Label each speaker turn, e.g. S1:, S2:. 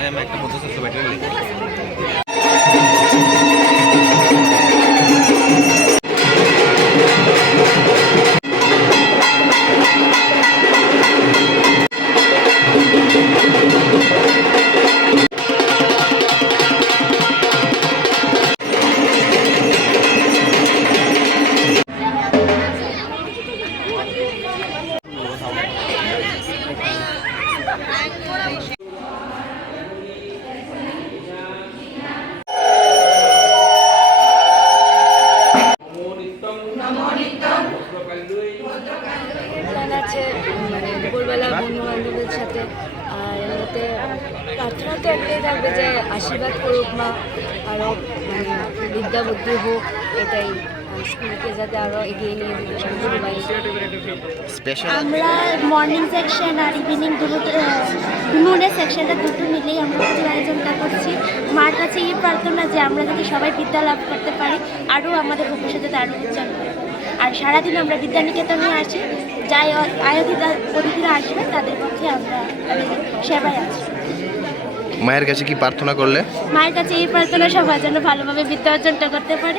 S1: আমি একটা মধ্যস্থ সোসাইটি বলি হচ্ছে মানে দুপুরবেলা বন্ধু বান্ধবের সাথে আর এমনিতে প্রার্থনা তো একটাই থাকবে যে আশীর্বাদ করুক মা আরও মানে বিদ্যা বুদ্ধি হোক এটাই। আর স্কুলকে যাতে আরও এগিয়ে নিয়ে
S2: স্পেশাল
S3: আমরা মর্নিং সেকশন আর ইভিনিং দুটো নুনের সেকশনটা দুটো মিলেই আমরা পুজোর আয়োজনটা করছি। মার কাছে এই প্রার্থনা যে আমরা যাতে সবাই বিদ্যা লাভ করতে পারি আরও আমাদের ভবিষ্যতে যাতে আরও উজ্জ্বল হয়। আর সারাদিন আমরা বিদ্যানিকেতনে আসি। যাই আয়োধিতা অতিথিরা আসবে তাদের পক্ষে আমরা সেবায় আছি।
S2: মায়ের কাছে কি প্রার্থনা করলে?
S3: মায়ের কাছে এই প্রার্থনা সবার জন্য ভালোভাবে বিদ্যা অর্জনটা করতে পারে।